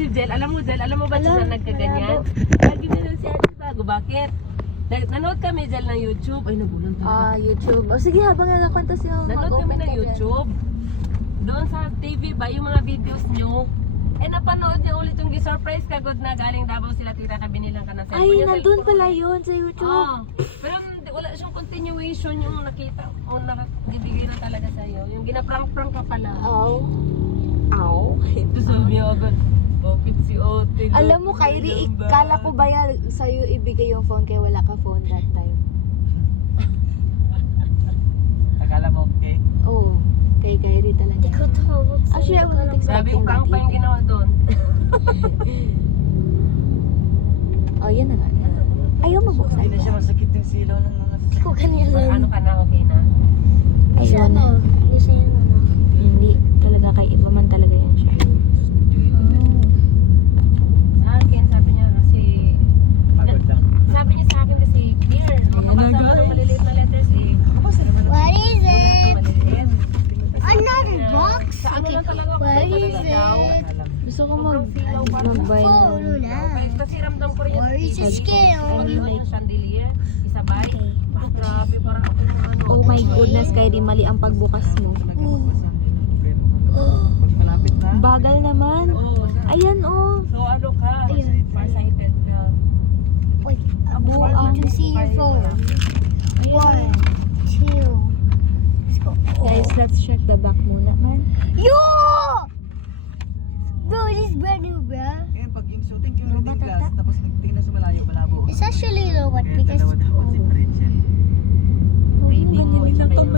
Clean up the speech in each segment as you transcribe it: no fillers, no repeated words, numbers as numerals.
si Jel, alam mo ba siya nagkaganyan? Lagi na lang si Ate Bago, bakit? Nanood kami Jel ng YouTube. Ay, nagulang talaga. YouTube. O sige, habang nakakontas yung Nanood kami ng YouTube. Doon sa TV ba, yung mga videos nyo. Eh, napanood niya ulit yung surprise kagod na galing Davao sila tita na binilang ka ng cellphone. Ay, nandun pala yun sa YouTube. Oo. Pero wala siyang continuation yung nakita o nakibigay na talaga sa'yo. Yung ginaprank-prank ka pala. Ow. Ow. Ito sabi niya agad, bakit si Ote? Alam mo, Kyrie, kala ko ba yan sa'yo ibigay yung phone kaya wala ka phone that time? Akala mo okay? Oo. Kay Kyrie talaga. Actually, I wasn't Sabi expecting yung prank pa yung that. ginawa doon. Oh, yan na nga. Ayaw mabuksan. Hindi na siya masakit yung silaw ng mga Or ano ka na, okay na? Ayaw na. Hindi. Talaga kay iba man talaga yan siya. Sa akin, sabi niya kasi, pagod lang. sabi niya sa akin kasi, dear, makabasa ka ng maliliit na letters eh. What is it? Maliliit. Another box? Sa ano lang talaga ako, What is talaga daw. it? Gusto ko Sobrang silaw ba? mag-buy Oh, ng... no na. Kasi ramdam ko rin yung Where is the scale? Like chandelier, isabay. Ah, grabe, parang ako na ano. Oh my goodness, Kyrie, mali ang pagbukas mo. Pag malapit na. Bagal naman. Oo. Ayan, oh. So ano ka? Farsighted ka. Wait, Abo, want to see your phone. 1, 2. Let's go. Guys, let's check the back muna, man. Yo! Bro, this is brand new, bro. Ngayon, pag yung shooting yung reading glass, tapos nagtingin na sa malayo, malabo. It's actually a little wet because Dalawa dapat differential. Reading mo, tsaka yung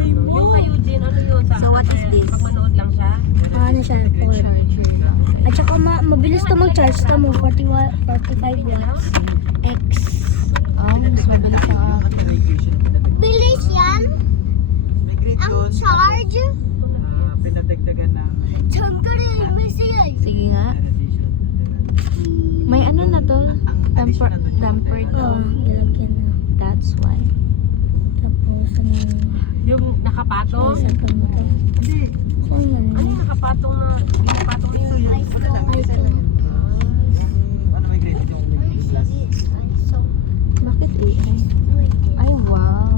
kay Eugene, ano yun? Sa So, what is this? Pag manood lang siya. ano siya, phone. At saka mabilis to mag-charge to mo, 45 watts. X. Oh, mas mabilis ang akin. Migration, Bilis yan? migration, Charge? pinadagdagan ng Siyempre, may siya. Sige nga. May ano na to? Tempered Oh, to. nilagyan na. That's why. Tapos, Yung nakapatong. saan pa mo to? Saan man? Ano yung nakapatong na? Nakapatong na yun. wala lang, design lang yan. Ano migrated yung reading glass? Bakit AI? Ay, wow.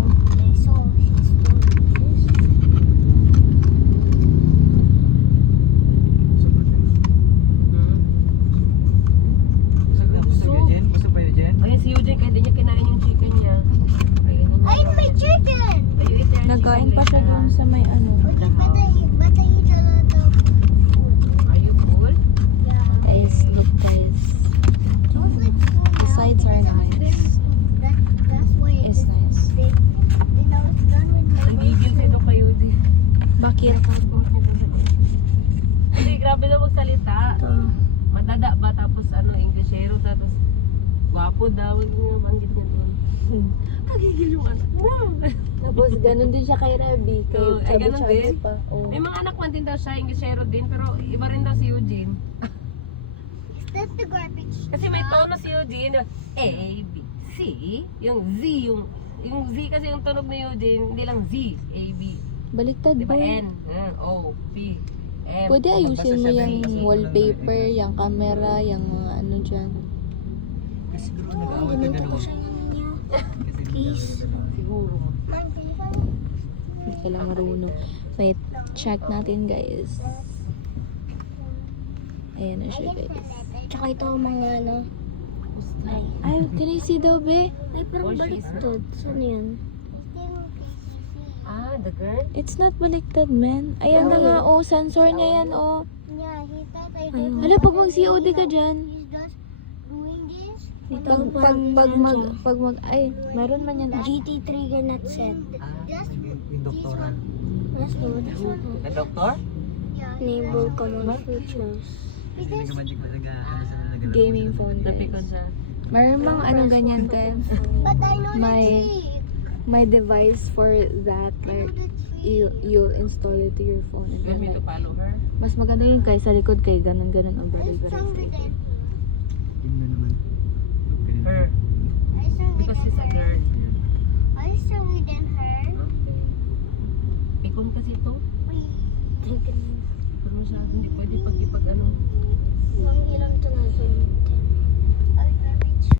Busog na, busog yun, Jen? Busog pa yun, Jen? Ayun si Eugene, kaya di niya kinain yung chicken niya. Ayun na Ay, may chicken! Ayun, ito yung Nagkain chicken pa siya leg dun sa may ano. Okay, but I eat a lot of food. Are you full? Yeah. Guys, look guys. The sides are nice. That's why It's nice. Then I was done with my Nagigil si Doc kay Eugene. Bakit? Hindi, grabe na magsalita. Madada ba tapos ano, Englishero tapos gwapo daw yung banggit niya doon. Nagigil yung anak mo. Tapos ganun din siya kay Rebby. Kay Oo, ay, ganun Chubby din. pa. Oh. May mga anak man din daw siya, Englishero din, pero iba rin daw si Eugene. That's the garbage. Kasi may tono si Eugene, yung A, B, C, yung Z, yung Z kasi yung tunog ni Eugene, hindi lang Z, A, B. Baliktad Diba ba? N, O, P, M. Pwede ayusin mo Basta yung sabihin, wallpaper, yung camera, yung mga ano dyan. Kasi siguro nag-aaway ka dalawa. Please. Siguro. Man, can you find Hindi ka lang marunong. Wait, check natin guys. Ayan na siya guys. Tsaka ito ang mga ano. Ay, can I see daw be? Ay, parang baliktad. Saan yun? Ah, the girl? It's not baliktad, man. Ayan na nga, oh, sensor niya yan, oh. Yeah, he thought I Ano? Hala, pag mag-COD ka dyan. He's just doing this. Pag mag, ay, meron man yan. GT trigger not set. Just Yung doktoran. Let's go. The doctor? Enable common features. Hindi ka magic pa ano sa nag Gaming phone, Tapi ko guys. siya. Meron mang ano ganyan, Kev. But I know My- the trick. May device for that, like, you'll install it to your phone. And You then, want me to like, follow her? mas maganda yun kay sa likod kay ganun-ganun ang very I'm stronger very than Yun na naman. Her. I'm stronger Because than she's a her. girl. I'm stronger than her. Okay. Pikon kasi ito. Wait. Pero masyado hindi pwede pag